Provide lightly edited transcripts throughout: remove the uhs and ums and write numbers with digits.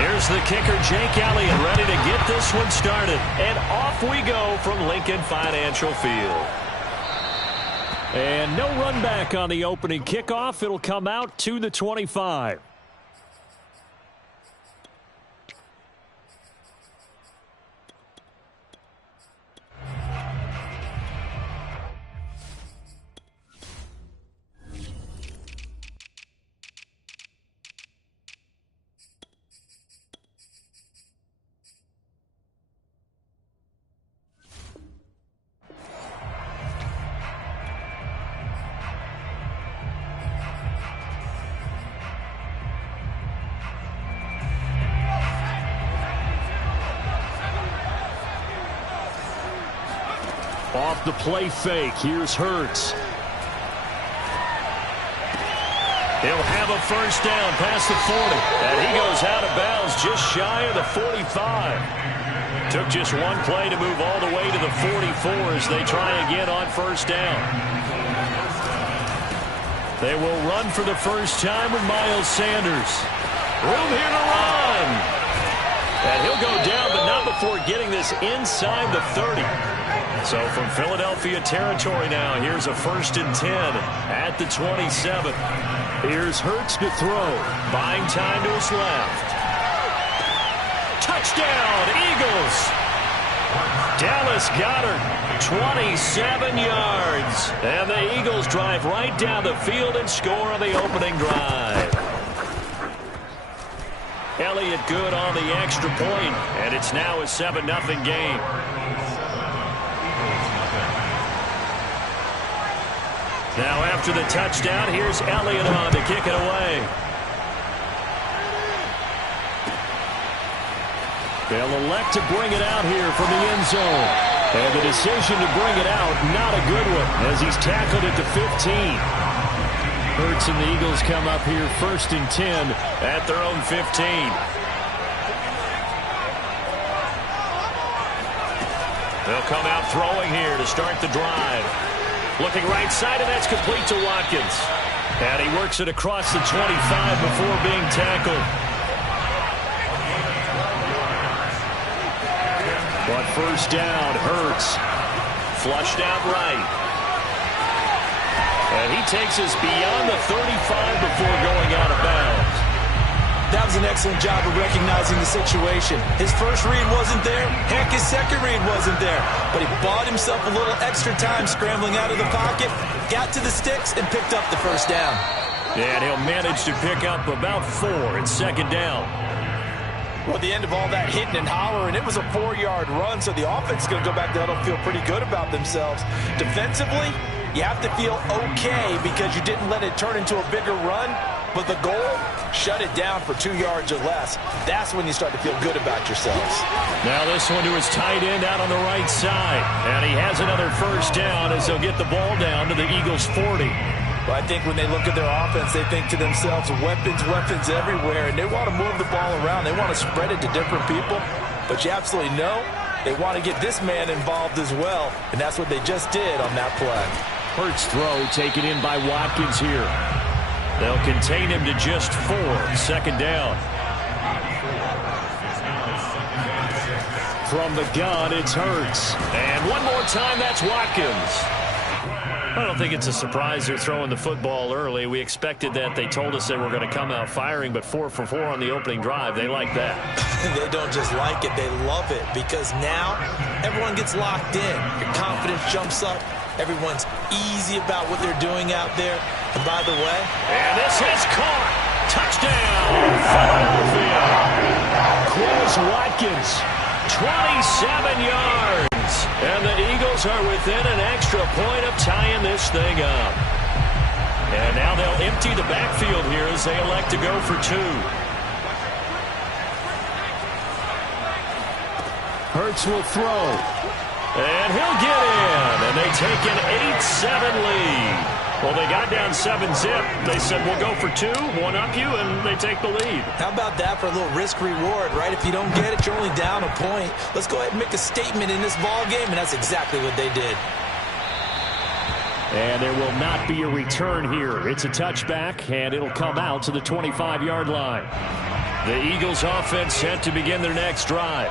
Here's the kicker, Jake Elliott, ready to get this one started. And off we go from Lincoln Financial Field. And no run back on the opening kickoff. It'll come out to the 25. Off the play fake, here's Hurts. He'll have a first down past the 40. And he goes out of bounds just shy of the 45. Took just one play to move all the way to the 44 as they try again on first down. They will run for the first time with Miles Sanders. Room here to run. And he'll go down, but not before getting this inside the 30. So from Philadelphia territory now, here's a 1st and 10 at the 27. Here's Hurts to throw. Buying time to his left. Touchdown, Eagles. Dallas Goedert, 27 yards. And the Eagles drive right down the field and score on the opening drive. Elliott good on the extra point, and it's now a 7-0 game. Now after the touchdown, here's Elliott on to kick it away. They'll elect to bring it out here from the end zone. And the decision to bring it out, not a good one, as he's tackled it to 15. Hurts and the Eagles come up here 1st and 10 at their own 15. They'll come out throwing here to start the drive. Looking right side, and that's complete to Watkins. And he works it across the 25 before being tackled. But first down, Hurts. Flushed out right. And he takes us beyond the 35 before going out of bounds. That was an excellent job of recognizing the situation. His first read wasn't there. Heck, his second read wasn't there. But he bought himself a little extra time scrambling out of the pocket, got to the sticks, and picked up the first down. Yeah, and he'll manage to pick up about 4 in 2nd down. Well, at the end of all that hitting and hollering, it was a 4-yard run, so the offense is going to go back to huddle, feel pretty good about themselves. Defensively, you have to feel okay because you didn't let it turn into a bigger run. But the goal, shut it down for 2 yards or less. That's when you start to feel good about yourselves. Now this one to his tight end out on the right side. And he has another first down as they'll get the ball down to the Eagles' 40. Well, I think when they look at their offense, they think to themselves, weapons everywhere. And they want to move the ball around. They want to spread it to different people. But you absolutely know they want to get this man involved as well. And that's what they just did on that play. Hurts throw taken in by Watkins here. They'll contain him to just 4. 2nd down. From the gun, it's Hurts. And one more time, that's Watkins. I don't think it's a surprise they're throwing the football early. We expected that. They told us they were going to come out firing, but 4 for 4 on the opening drive. They like that. They don't just like it, they love it, because now everyone gets locked in. Your confidence jumps up. Everyone's easy about what they're doing out there. And by the way, and this is caught. Touchdown, Philadelphia. Chris Watkins, 27 yards. And the Eagles are within an extra point of tying this thing up. And now they'll empty the backfield here as they elect to go for 2. Hurts will throw. And he'll get in. And they take an 8-7 lead. Well, they got down 7-zip. They said, we'll go for 2, one up you, and they take the lead. How about that for a little risk-reward, right? If you don't get it, you're only down a point. Let's go ahead and make a statement in this ball game, and that's exactly what they did. And there will not be a return here. It's a touchback, and it'll come out to the 25-yard line. The Eagles offense set to begin their next drive.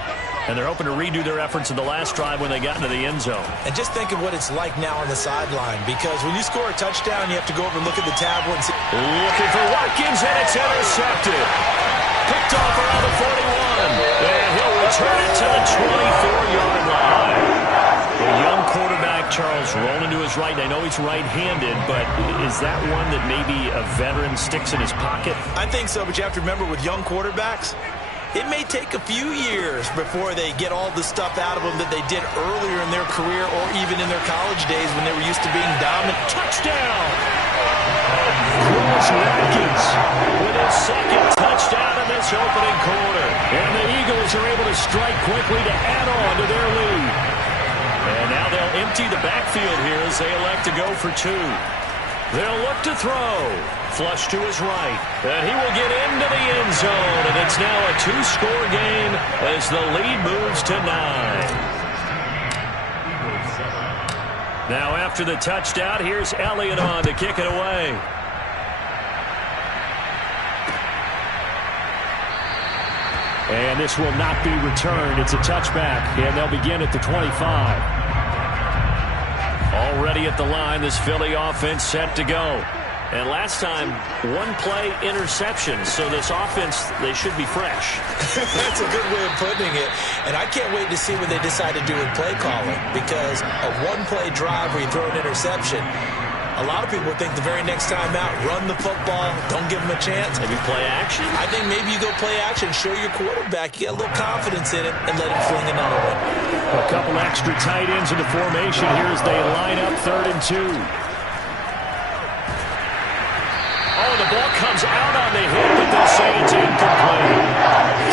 And they're hoping to redo their efforts in the last drive when they got into the end zone. And just think of what it's like now on the sideline, because when you score a touchdown, you have to go over and look at the tablet and see. Looking for Watkins, and it's intercepted. Picked off around the 41. And he'll return it to the 24-yard line. The young quarterback, Charles, rolling to his right. I know he's right-handed, but is that one that maybe a veteran sticks in his pocket? I think so, but you have to remember with young quarterbacks, it may take a few years before they get all the stuff out of them that they did earlier in their career or even in their college days when they were used to being dominant. Touchdown! Watkins with his second touchdown in this opening quarter. And the Eagles are able to strike quickly to add on to their lead. And now they'll empty the backfield here as they elect to go for two. They'll look to throw. Flush to his right. And he will get into the end zone. And it's now a two-score game as the lead moves to 9. Now after the touchdown, here's Elliott on to kick it away. And this will not be returned. It's a touchback. And they'll begin at the 25. Already at the line, this Philly offense set to go. And last time, one-play interception. So this offense, they should be fresh. That's a good way of putting it. And I can't wait to see what they decide to do with play calling. Because a one-play drive where you throw an interception, a lot of people think the very next time out, run the football, don't give them a chance. Maybe play action? I think maybe you go play action, show your quarterback, you get a little confidence in it, and let him fling another one. A couple extra tight ends in the formation here as they line up 3rd and 2. Oh, the ball comes out on the hit, but they'll say it's incomplete.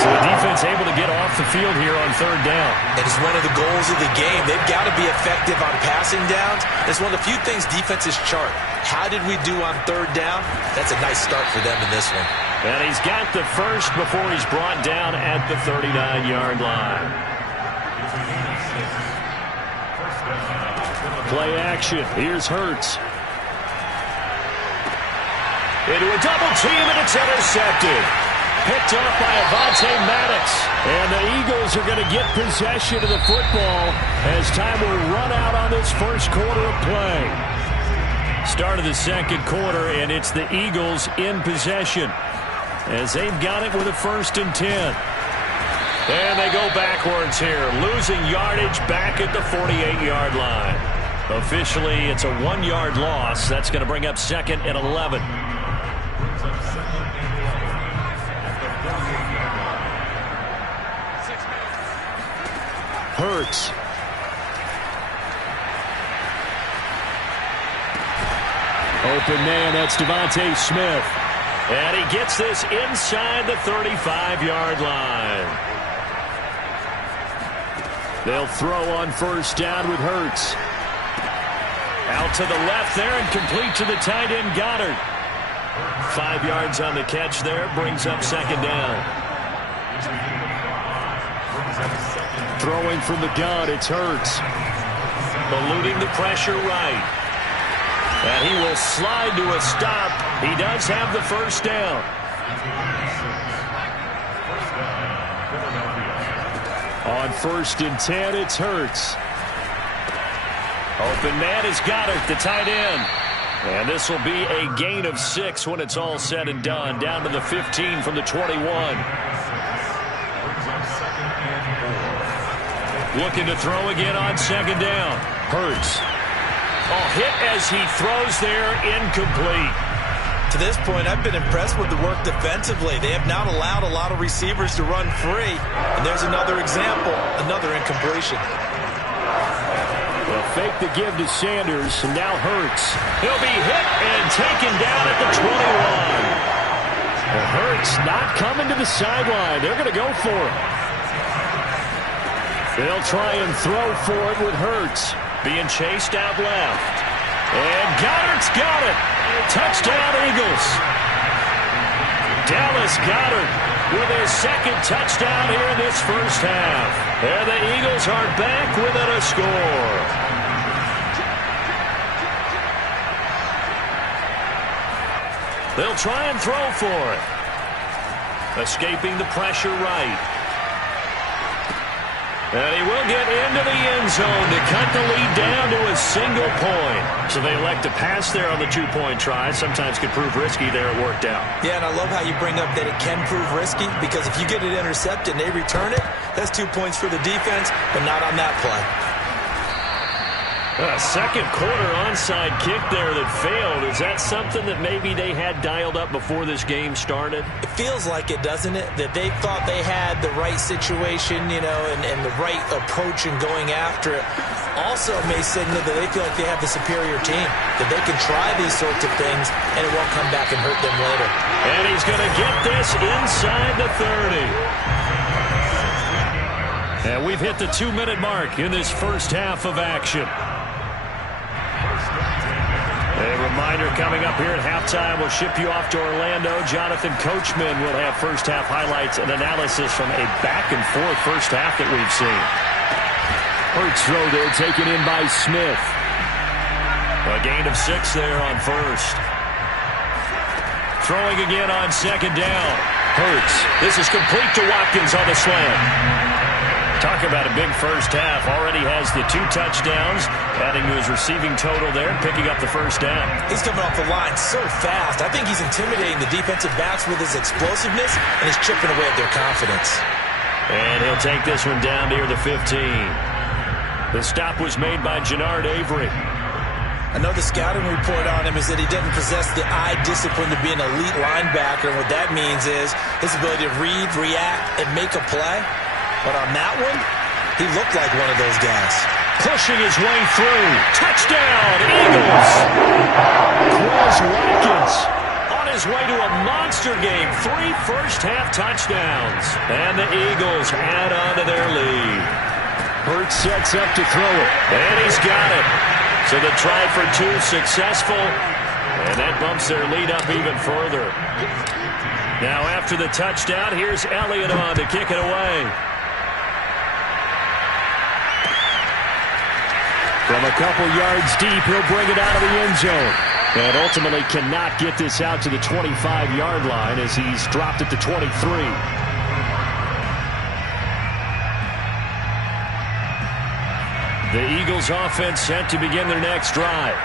So the defense able to get off the field here on 3rd down. It is one of the goals of the game. They've got to be effective on passing downs. It's one of the few things defenses chart. How did we do on 3rd down? That's a nice start for them in this one. And he's got the first before he's brought down at the 39-yard line. Play action. Here's Hurts. Into a double team, and it's intercepted. Picked up by Avonte Maddox. And the Eagles are going to get possession of the football as time will run out on this first quarter of play. Start of the second quarter, and it's the Eagles in possession as they've got it with a 1st and 10. And they go backwards here, losing yardage back at the 48-yard line. Officially, it's a 1-yard loss. That's going to bring up 2nd and 11. Hurts. Open man, that's Devontae Smith. And he gets this inside the 35-yard line. They'll throw on 1st down with Hurts. Out to the left there and complete to the tight end Goddard. 5 yards on the catch there, brings up 2nd down. Throwing from the gun, it's Hurts. Eluding the pressure right. And he will slide to a stop. He does have the 1st down. On 1st and 10, it's Hurts. Open man is Goddard, the tight end. And this will be a gain of 6 when it's all said and done. Down to the 15 from the 21. Looking to throw again on 2nd down. Hurts. Oh, hit as he throws there, incomplete. To this point, I've been impressed with the work defensively. They have not allowed a lot of receivers to run free. And there's another example, another incompletion. Well, fake the give to Sanders, and now Hurts. He'll be hit and taken down at the 21. Well, Hurts not coming to the sideline. They're going to go for it. They'll try and throw for it with Hurts. Being chased out left. And Goddard's got it. Touchdown, Eagles. Dallas Goedert with his 2nd touchdown here in this first half. And the Eagles are back within a score. They'll try and throw for it. Escaping the pressure right. And he will get into the end zone to cut the lead down to a single point. So they elect to pass there on the two-point try. Sometimes could prove risky there. It worked out. Yeah, and I love how you bring up that it can prove risky, because if you get it intercepted and they return it, that's 2 points for the defense, but not on that play. A second quarter onside kick there that failed. Is that something that maybe they had dialed up before this game started? It feels like it, doesn't it? That they thought they had the right situation, you know, and the right approach in going after it. Also may signal that they feel like they have the superior team, that they can try these sorts of things and it won't come back and hurt them later. And he's going to get this inside the 30. And we've hit the 2-minute mark in this first half of action. A reminder coming up here at halftime. We'll ship you off to Orlando. Jonathan Coachman will have first half highlights and analysis from a back-and-forth first half that we've seen. Hurts throw there taken in by Smith. A gain of 6 there on first. Throwing again on second down. Hurts. This is complete to Watkins on the slant. Talk about a big first half. Already has the 2 touchdowns, adding to his receiving total there, picking up the first down. He's coming off the line so fast. I think he's intimidating the defensive backs with his explosiveness, and he's chipping away at their confidence. And he'll take this one down near the 15. The stop was made by Jannard Avery. I know the scouting report on him is that he doesn't possess the eye discipline to be an elite linebacker, and what that means is his ability to read, react, and make a play. But on that one, he looked like one of those guys. Pushing his way through. Touchdown, Eagles! Quez Watkins on his way to a monster game. 3 first-half touchdowns. And the Eagles add on to their lead. Hurts sets up to throw it. And he's got it. So the try for 2 successful. And that bumps their lead up even further. Now after the touchdown, here's Elliott on to kick it away. From a couple yards deep, he'll bring it out of the end zone. And ultimately cannot get this out to the 25-yard line as he's dropped at the 23. The Eagles offense set to begin their next drive.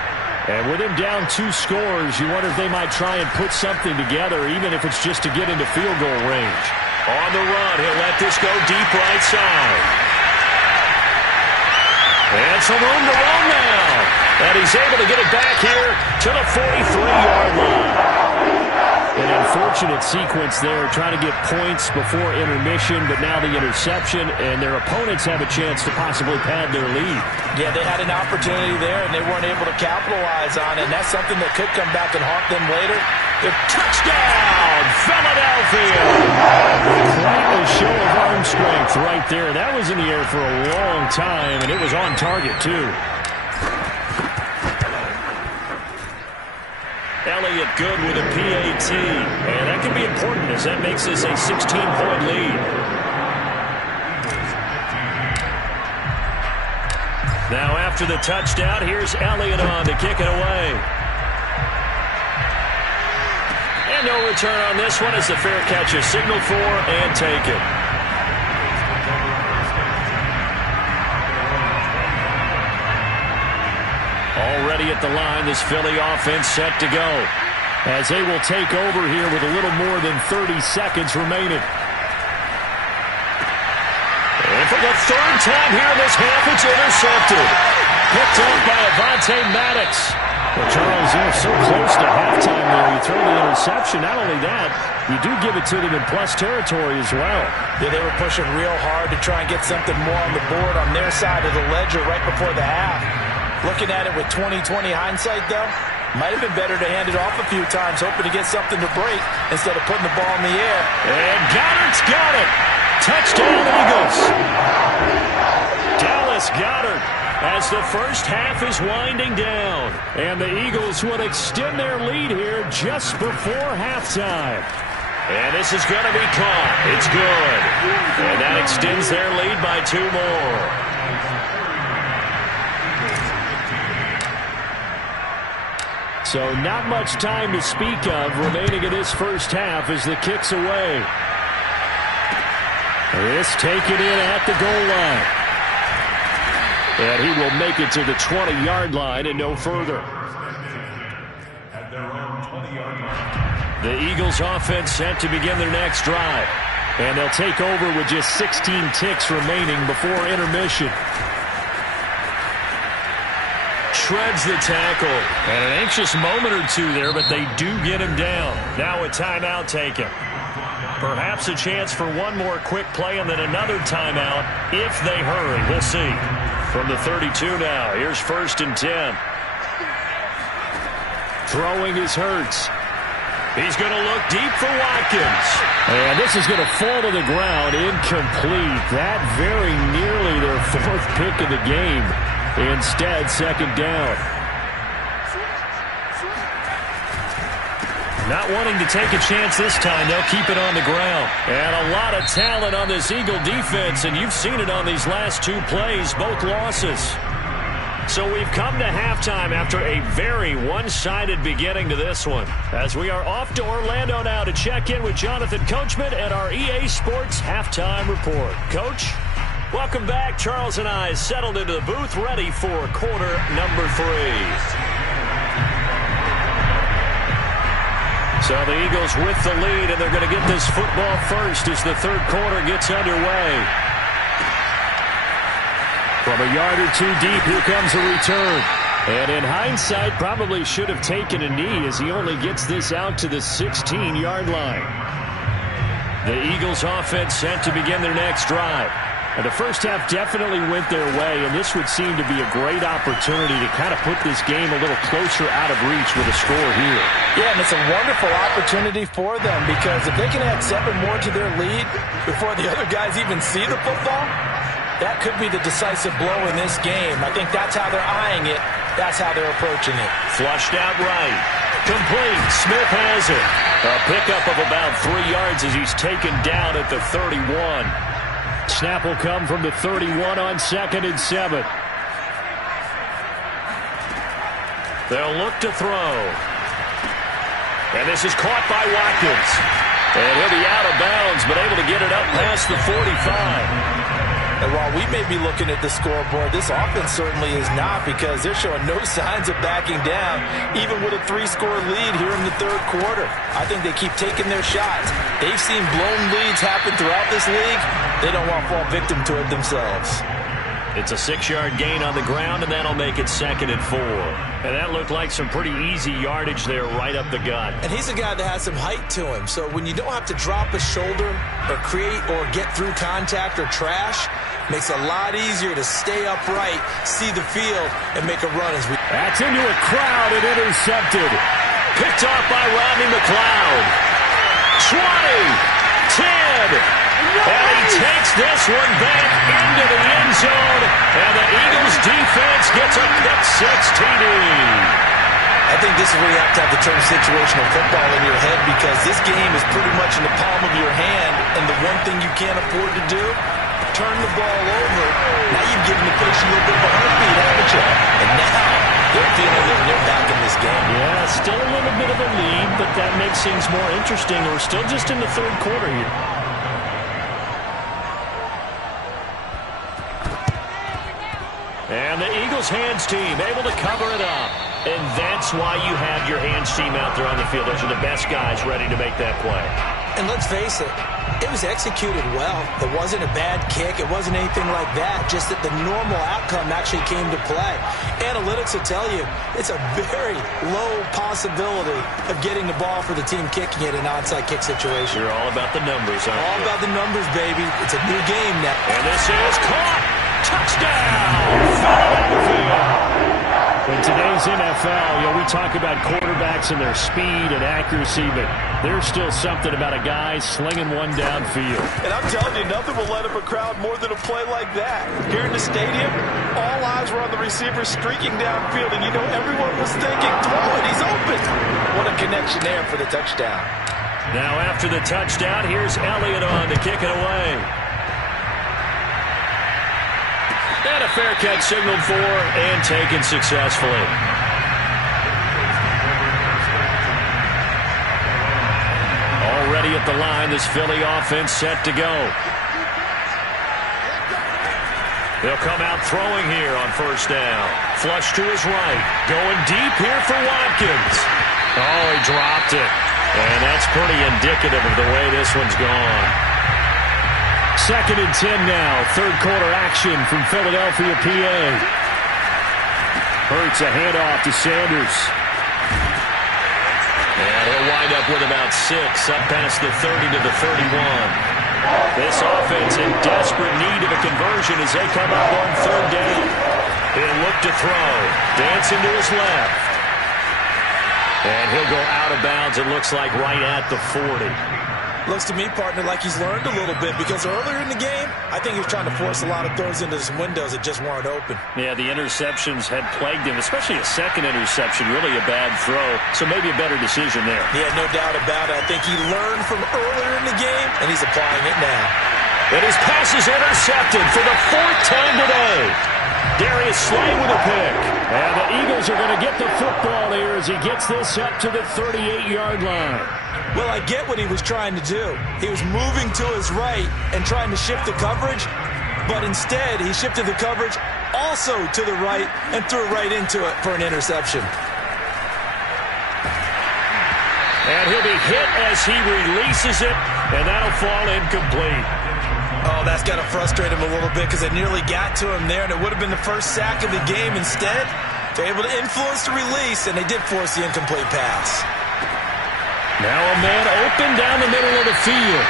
And with him down 2 scores, you wonder if they might try and put something together, even if it's just to get into field goal range. On the run, he'll let this go deep right side. And some room to run now. And he's able to get it back here to the 43-yard line. An unfortunate sequence there, trying to get points before intermission, but now the interception, and their opponents have a chance to possibly pad their lead. Yeah, they had an opportunity there, and they weren't able to capitalize on it, and that's something that could come back and haunt them later. The touchdown, Philadelphia! Quite a show of arm strength right there. That was in the air for a long time, and it was on target, too. Elliott good with a PAT, and that can be important as that makes this a 16-point lead. Now after the touchdown, here's Elliott on to kick it away. And no return on this one as the fair catch is signaled for and taken. Already at the line, this Philly offense set to go as they will take over here with a little more than 30 seconds remaining. And for the 3rd time here in this half, it's intercepted. Picked up by Avonte Maddox. Well, Charles, you're so close to halftime there. You throw the interception. Not only that, you do give it to them in plus territory as well. Yeah, they were pushing real hard to try and get something more on the board on their side of the ledger right before the half. Looking at it with 20/20 hindsight, though, might have been better to hand it off a few times, hoping to get something to break instead of putting the ball in the air. And Goddard's got it. Touchdown, Eagles. Dallas Goedert as the first half is winding down. And the Eagles will extend their lead here just before halftime. And this is going to be caught. It's good. And that extends their lead by 2 more. So not much time to speak of remaining in this first half as the kick's away. This taken in at the goal line. And he will make it to the 20-yard line and no further. The Eagles offense set to begin their next drive. And they'll take over with just 16 ticks remaining before intermission. Shreds the tackle. And an anxious moment or two there, but they do get him down. Now a timeout taken. Perhaps a chance for one more quick play and then another timeout if they hurry. We'll see. From the 32 now, here's 1st and 10. Throwing is Hurts. He's going to look deep for Watkins. And this is going to fall to the ground, incomplete. That very nearly their 4th pick of the game. Instead, 2nd down. Not wanting to take a chance this time, they'll keep it on the ground. And a lot of talent on this Eagle defense, and you've seen it on these last 2 plays, both losses. So we've come to halftime after a very one-sided beginning to this one. As we are off to Orlando now to check in with Jonathan Coachman and our EA Sports Halftime Report. Coach, welcome back. Charles and I settled into the booth ready for quarter number 3. So the Eagles with the lead, and they're going to get this football first as the 3rd quarter gets underway. From a yard or 2 deep, here comes a return. And in hindsight, probably should have taken a knee as he only gets this out to the 16-yard line. The Eagles offense set to begin their next drive. And the first half definitely went their way, and this would seem to be a great opportunity to kind of put this game a little closer out of reach with a score here. Yeah, and it's a wonderful opportunity for them because if they can add 7 more to their lead before the other guys even see the football, that could be the decisive blow in this game. I think that's how they're eyeing it. That's how they're approaching it. Flushed out right. Complete. Smith has it. A pickup of about 3 yards as he's taken down at the 31. Snap will come from the 31 on 2nd and 7. They'll look to throw. And this is caught by Watkins. And he'll be out of bounds, but able to get it up past the 45. And while we may be looking at the scoreboard, this offense certainly is not because they're showing no signs of backing down, even with a 3-score lead here in the 3rd quarter. I think they keep taking their shots. They've seen blown leads happen throughout this league. They don't want to fall victim to it themselves. It's a 6-yard gain on the ground, and that'll make it 2nd and 4. And that looked like some pretty easy yardage there right up the gut. And he's a guy that has some height to him, so when you don't have to drop a shoulder or create or get through contact or trash, makes it a lot easier to stay upright, see the field, and make a run. That's into a crowd and intercepted. Picked off by Rodney McLeod. 20, 10. And he takes this one back into the end zone. And the Eagles defense gets a pick-6 TD. I think this is where you have to have the term situational football in your head because this game is pretty much in the palm of your hand. And the one thing you can't afford to do, turn the ball over. Now you've given the patient a little bit of a heartbeat, haven't you? And now they're feeling that they're back in this game. Yeah, still a little bit of a lead, but that makes things more interesting. We're still just in the 3rd quarter here. And the Eagles hands team able to cover it up. And that's why you have your hands team out there on the field. Those are the best guys ready to make that play. And let's face it, it was executed well. It wasn't a bad kick. It wasn't anything like that. Just that the normal outcome actually came to play. Analytics will tell you it's a very low possibility of getting the ball for the team kicking it in an onside kick situation. You're all about the numbers, aren't you? All about the numbers, baby. It's a new game now. And this is caught. Touchdown! In today's NFL, we talk about quarterbacks and their speed and accuracy, but there's still something about a guy slinging one downfield. And I'm telling you, nothing will let up a crowd more than a play like that. Here in the stadium, all eyes were on the receiver streaking downfield, and everyone was thinking, throw it, he's open. What a connection there for the touchdown. Now after the touchdown, here's Elliott on to kick it away. And a fair catch signaled for and taken successfully. Already at the line, this Philly offense set to go. He'll come out throwing here on first down. Flush to his right. Going deep here for Watkins. Oh, he dropped it. And that's pretty indicative of the way this one's gone. 2nd and 10 now. Third quarter action from Philadelphia, PA. Hurts a handoff to Sanders. And he'll wind up with about 6 up past the 30 to the 31. This offense in desperate need of a conversion as they come up on third down. He'll look to throw. Dancing to his left. And he'll go out of bounds, it looks like, right at the 40. Looks to me, partner, like he's learned a little bit because earlier in the game, I think he was trying to force a lot of throws into some windows that just weren't open. Yeah, the interceptions had plagued him, especially a second interception, really a bad throw. So maybe a better decision there. Yeah, no doubt about it. I think he learned from earlier in the game, and he's applying it now. And his pass is intercepted for the 4th time today. Darius Slay with a pick. And the Eagles are going to get the football here as he gets this up to the 38-yard line. Well, I get what he was trying to do. He was moving to his right and trying to shift the coverage, but instead he shifted the coverage also to the right and threw right into it for an interception. And he'll be hit as he releases it, and that'll fall incomplete. Oh, that's got to frustrate him a little bit because it nearly got to him there, and it would have been the first sack of the game. Instead, they're able to influence the release, and they did force the incomplete pass. Now a man open down the middle of the field.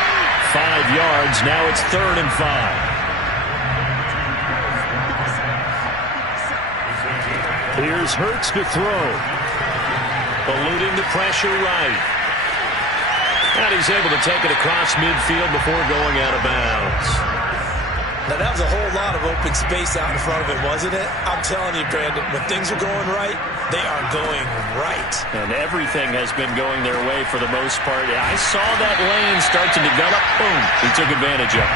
5 yards. Now it's 3rd and 5. Here's Hurts to throw. Eluding the pressure right. And he's able to take it across midfield before going out of bounds. Now, that was a whole lot of open space out in front of him, wasn't it? I'm telling you, Brandon, when things are going right, they are going right. And everything has been going their way for the most part. I saw that lane start to develop. Boom. He took advantage of it.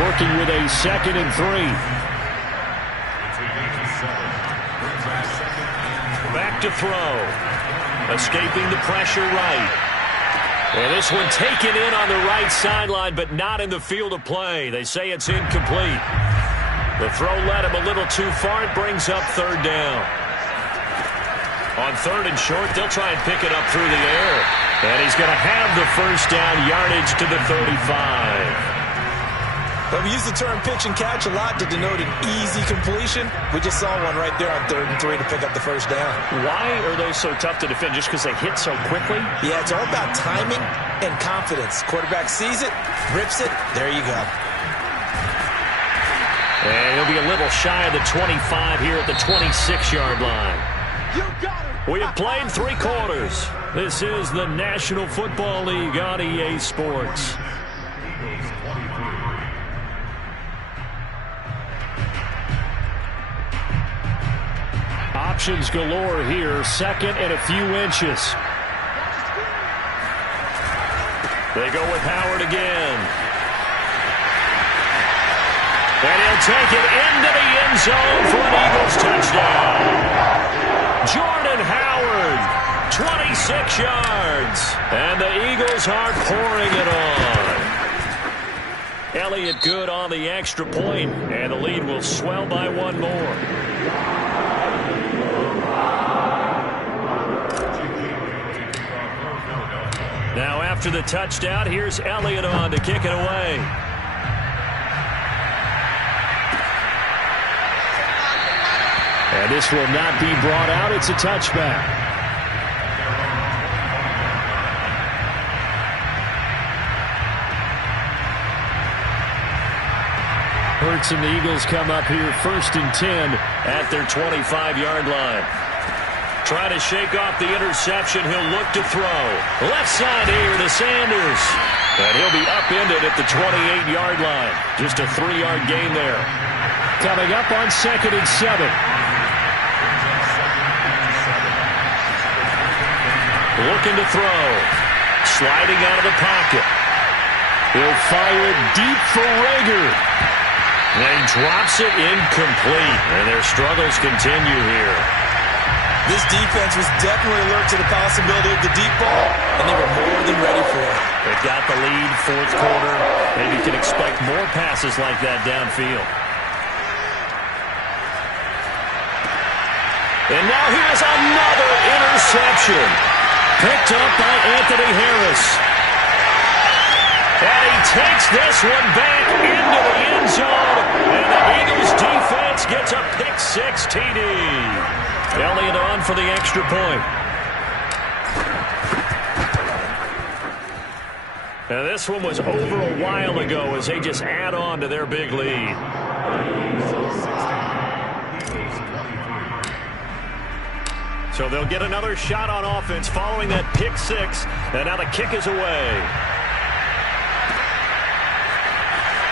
Working with a 2nd and 3. Back to throw. Escaping the pressure right. And this one taken in on the right sideline, but not in the field of play. They say it's incomplete. The throw led him a little too far. It brings up 3rd down. On 3rd and short, they'll try and pick it up through the air. And he's going to have the first down, yardage to the 35. But we use the term pitch and catch a lot to denote an easy completion. We just saw one right there on 3rd and 3 to pick up the first down. Why are those so tough to defend? Just because they hit so quickly? Yeah, it's all about timing and confidence. Quarterback sees it, rips it, there you go. And he'll be a little shy of the 25 here at the 26-yard line. We have played 3 quarters. This is the National Football League on EA Sports. Options galore here. 2nd and a few inches. They go with Howard again. And he'll take it into the end zone for an Eagles touchdown. Jordan Howard, 26 yards. And the Eagles are pouring it on. Elliott good on the extra point, and the lead will swell by 1 more. Now after the touchdown, here's Elliott on to kick it away. And this will not be brought out. It's a touchback. Hurts and the Eagles come up here 1st and 10 at their 25-yard line. Trying to shake off the interception. He'll look to throw. Left side here to Sanders. And he'll be upended at the 28-yard line. Just a 3-yard gain there. Coming up on 2nd and 7. Looking to throw. Sliding out of the pocket. He'll fire it deep for Rager. And he drops it incomplete. And their struggles continue here. This defense was definitely alert to the possibility of the deep ball, and they were more than ready for it. They've got the lead, 4th quarter. Maybe you can expect more passes like that downfield. And now here's another interception. Picked up by Anthony Harris. And he takes this one back into the end zone. And the Eagles defense gets a pick-6 TD. Elliott on for the extra point. And this one was over a while ago as they just add on to their big lead. So they'll get another shot on offense following that pick-6. And now the kick is away.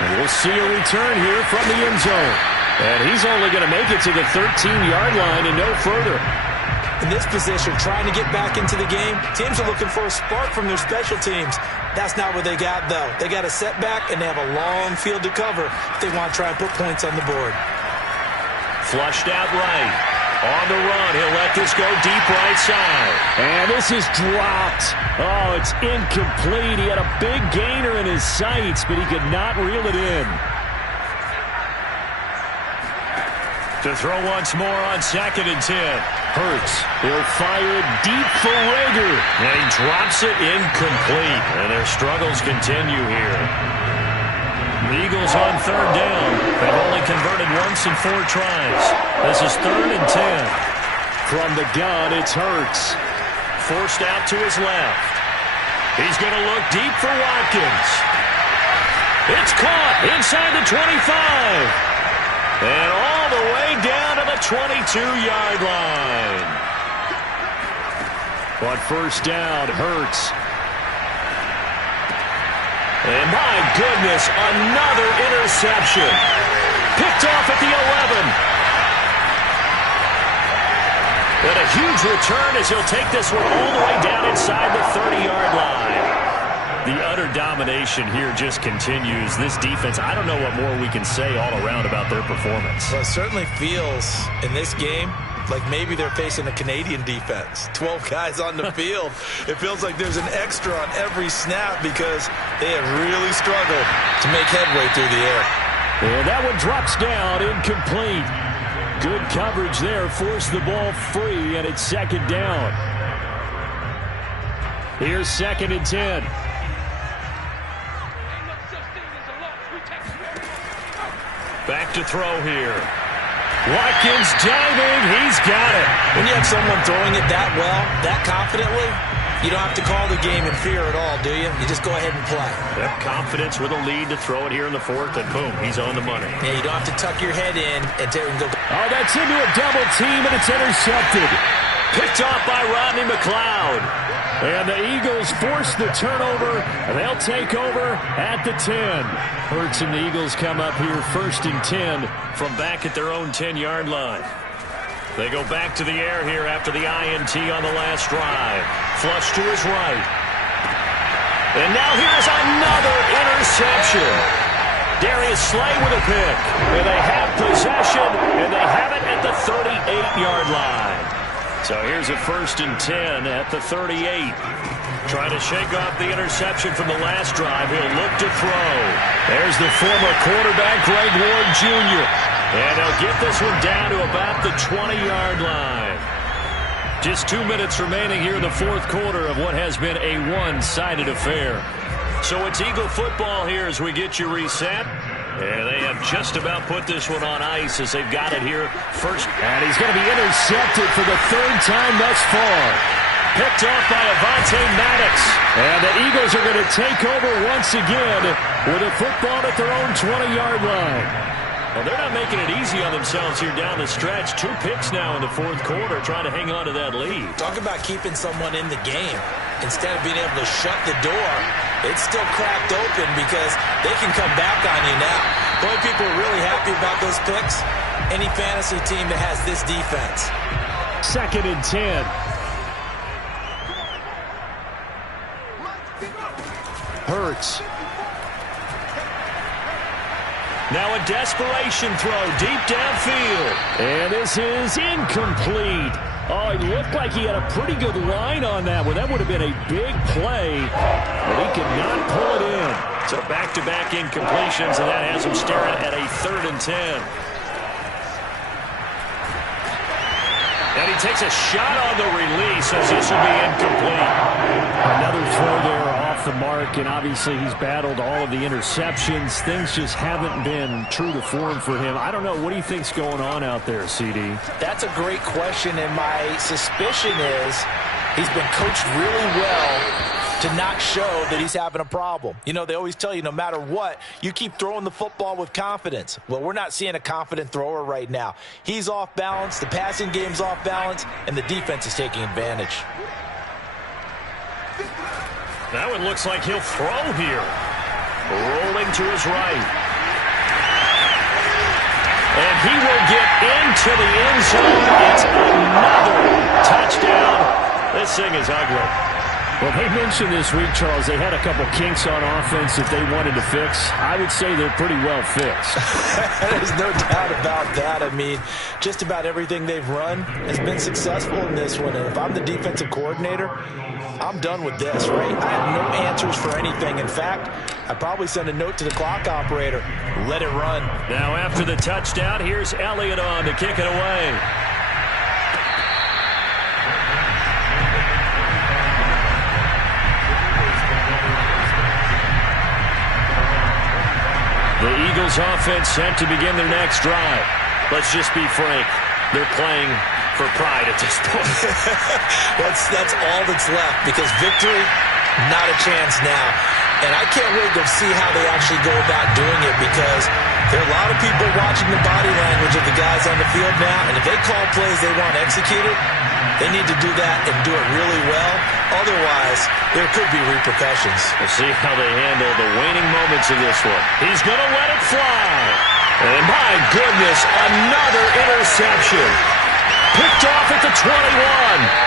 And we'll see a return here from the end zone. And he's only going to make it to the 13-yard line and no further. In this position, trying to get back into the game, teams are looking for a spark from their special teams. That's not what they got, though. They got a setback, and they have a long field to cover if they want to try and put points on the board. Flushed out right. On the run, he'll let this go deep right side. And this is dropped. Oh, it's incomplete. He had a big gainer in his sights, but he could not reel it in. To throw once more on 2nd and 10. Hurts. He'll fire it deep for Rager. And he drops it incomplete. And their struggles continue here. The Eagles on 3rd down. They've only converted once in 4 tries. This is 3rd and 10. From the gun, it's Hurts. Forced out to his left. He's going to look deep for Watkins. It's caught inside the 25. And all the way down to the 22-yard line. But first down, Hurts. And my goodness, another interception. Picked off at the 11. And a huge return as he'll take this one all the way down inside the 30-yard line. The utter domination here just continues. This defense, I don't know what more we can say all around about their performance. Well, it certainly feels in this game like maybe they're facing a Canadian defense. 12 guys on the field. It feels like there's an extra on every snap because they have really struggled to make headway through the air. And that one drops down, incomplete. Good coverage there, forced the ball free, and it's 2nd down. Here's 2nd and 10. Back to throw here. Watkins diving. He's got it. When you have someone throwing it that well, that confidently, you don't have to call the game in fear at all, do you? You just go ahead and play. Yep, confidence with a lead to throw it here in the 4th, and boom, he's on the money. Yeah, you don't have to tuck your head in and go. Oh, that's into a double team, and it's intercepted. Picked off by Rodney McLeod. And the Eagles force the turnover, and they'll take over at the 10. Hurts and the Eagles come up here 1st and 10 from back at their own 10-yard line. They go back to the air here after the INT on the last drive. Flush to his right. And now here's another interception. Darius Slay with a pick. And they have possession, and they have it at the 38-yard line. So here's a 1st and 10 at the 38. Trying to shake off the interception from the last drive. He'll look to throw. There's the former quarterback, Greg Ward Jr. And he'll get this one down to about the 20-yard line. Just 2 minutes remaining here in the 4th quarter of what has been a one-sided affair. So it's Eagle football here as we get you reset. And they have just about put this one on ice as they've got it here first. And he's going to be intercepted for the 3rd time thus far. Picked off by Avonte Maddox. And the Eagles are going to take over once again with a football at their own 20-yard line. Well, they're not making it easy on themselves here down the stretch. 2 picks now in the 4th quarter trying to hang on to that lead. Talk about keeping someone in the game. Instead of being able to shut the door, it's still cracked open because they can come back on you now. The only people are really happy about those picks, any fantasy team that has this defense. 2nd and 10. Hurts. Now a desperation throw deep downfield. And this is incomplete. Oh, it looked like he had a pretty good line on that one. That would have been a big play, but he could not pull it in. So back-to-back incompletions, and that has him staring at a 3rd and 10. And he takes a shot on the release as this will be incomplete. Another throw there off the mark, and obviously he's battled all of the interceptions. Things just haven't been true to form for him. I don't know. What do you think's going on out there, CD? That's a great question, and my suspicion is he's been coached really well to not show that he's having a problem. You know, they always tell you no matter what, you keep throwing the football with confidence. Well, we're not seeing a confident thrower right now. He's off balance, the passing game's off balance, and the defense is taking advantage. That one looks like he'll throw here. Rolling to his right. And he will get into the end zone. It's another touchdown. This thing is ugly. Well, they mentioned this week, Charles, they had a couple kinks on offense that they wanted to fix. I would say they're pretty well fixed. There's no doubt about that. I mean, just about everything they've run has been successful in this one. And if I'm the defensive coordinator, I'm done with this, right? I have no answers for anything. In fact, I'd probably send a note to the clock operator. Let it run. Now after the touchdown, here's Elliott on to kick it away. The Eagles offense set to begin their next drive. Let's just be frank. They're playing for pride at this point. That's all that's left, because victory, not a chance now. And I can't wait to see how they actually go about doing it, because there are a lot of people watching the body language of the guys on the field now, and if they call plays they want executed, they need to do that and do it really well. Otherwise, there could be repercussions. We'll see how they handle the waning moments of this one. He's going to let it fly. And my goodness, another interception. Picked off at the 21.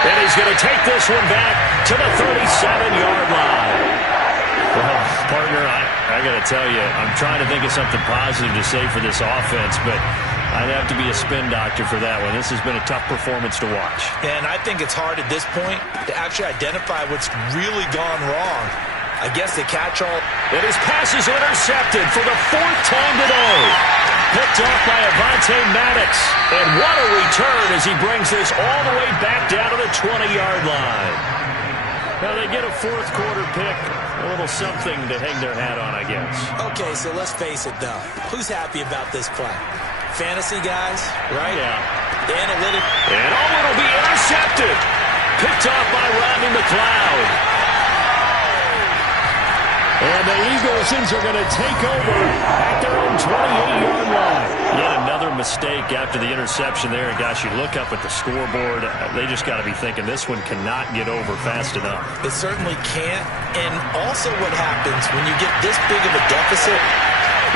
And he's going to take this one back to the 37-yard line. Well, partner, I got to tell you, I'm trying to think of something positive to say for this offense, but I'd have to be a spin doctor for that one. This has been a tough performance to watch. And I think it's hard at this point to actually identify what's really gone wrong. I guess the catch-all. And his pass is intercepted for the fourth time today. Picked off by Avonte Maddox. And what a return as he brings this all the way back down to the 20-yard line. Now they get a fourth quarter pick. A little something to hang their hat on, I guess. Okay, so let's face it, though. Who's happy about this play? Fantasy guys, right? Yeah. The analytic. And it'll be intercepted. Picked off by Rodney McLeod. And the Eagles are going to take over at their own 28-yard line. Yet another mistake after the interception there. And gosh, you look up at the scoreboard, they just got to be thinking this one cannot get over fast enough. It certainly can't. And also what happens when you get this big of a deficit,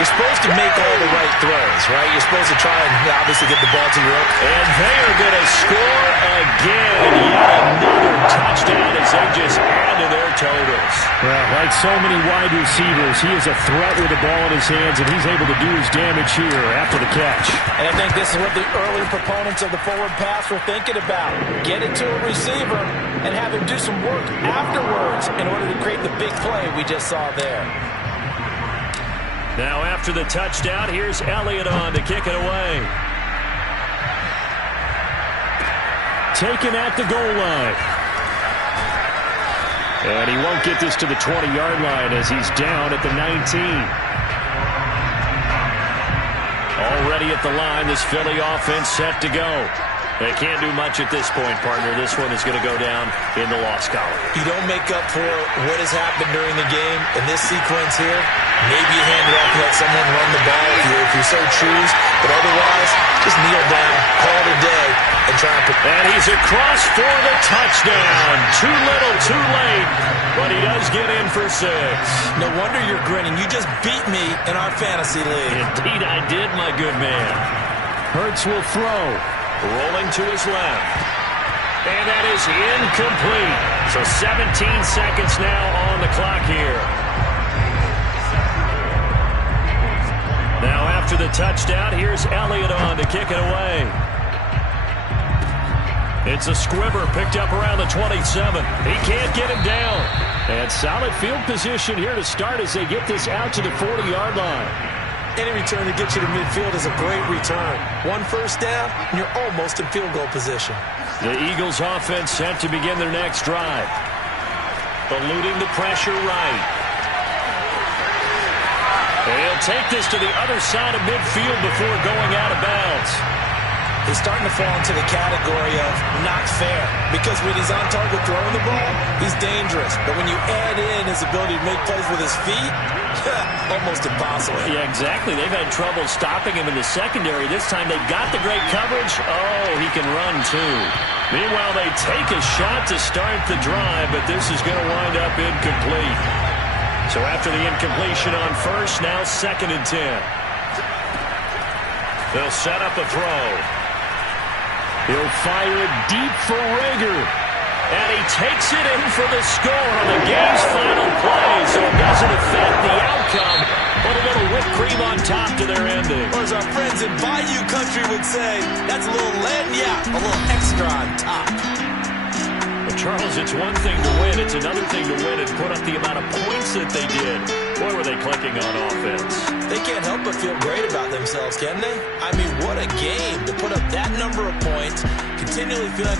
you're supposed to make all the right throws, right? You're supposed to try and obviously get the ball to your own. And they are going to score again. Yet another touchdown as they just add to their totals. Well, like so many wide receivers, he is a threat with the ball in his hands, and he's able to do his damage here after the catch. And I think this is what the early proponents of the forward pass were thinking about. Get it to a receiver and have him do some work afterwards in order to create the big play we just saw there. Now after the touchdown, here's Elliott on to kick it away. Taken at the goal line. And he won't get this to the 20-yard line as he's down at the 19. Already at the line, this Philly offense set to go. They can't do much at this point, partner. This one is going to go down in the loss column. You don't make up for what has happened during the game in this sequence here. Maybe you hand it off and let someone run the ball if you so choose. But otherwise, just kneel down, call it a day, and try and... And he's across for the touchdown. Too little, too late. But he does get in for 6. No wonder you're grinning. You just beat me in our fantasy league. Indeed I did, my good man. Hurts will throw. Rolling to his left. And that is incomplete. So 17 seconds now on the clock here. Now after the touchdown, here's Elliott on to kick it away. It's a squibber picked up around the 27. He can't get him down. And solid field position here to start as they get this out to the 40-yard line. Any return to get you to midfield is a great return. One first down, and you're almost in field goal position. The Eagles offense set to begin their next drive. Eluding the pressure right. They'll take this to the other side of midfield before going out of bounds. He's starting to fall into the category of not fair, because when he's on target throwing the ball, he's dangerous. But when you add in his ability to make plays with his feet, almost impossible. Yeah, exactly. They've had trouble stopping him in the secondary. This time they've got the great coverage. Oh, he can run too. Meanwhile, they take a shot to start the drive, but this is going to wind up incomplete. So after the incompletion on first, now 2nd and 10. They'll set up a throw. He'll fire it deep for Rager. And he takes it in for the score on the game's final play. So it doesn't affect the outcome, but a little whipped cream on top to their ending. Or as our friends in Bayou Country would say, that's a little lagniappe, a little extra on top. But Charles, it's one thing to win. It's another thing to win and put up the amount of points that they did. Boy, were they clicking on offense. They can't help but feel great about themselves, can they? I mean, what a game to put up that number of points, continually feel like they're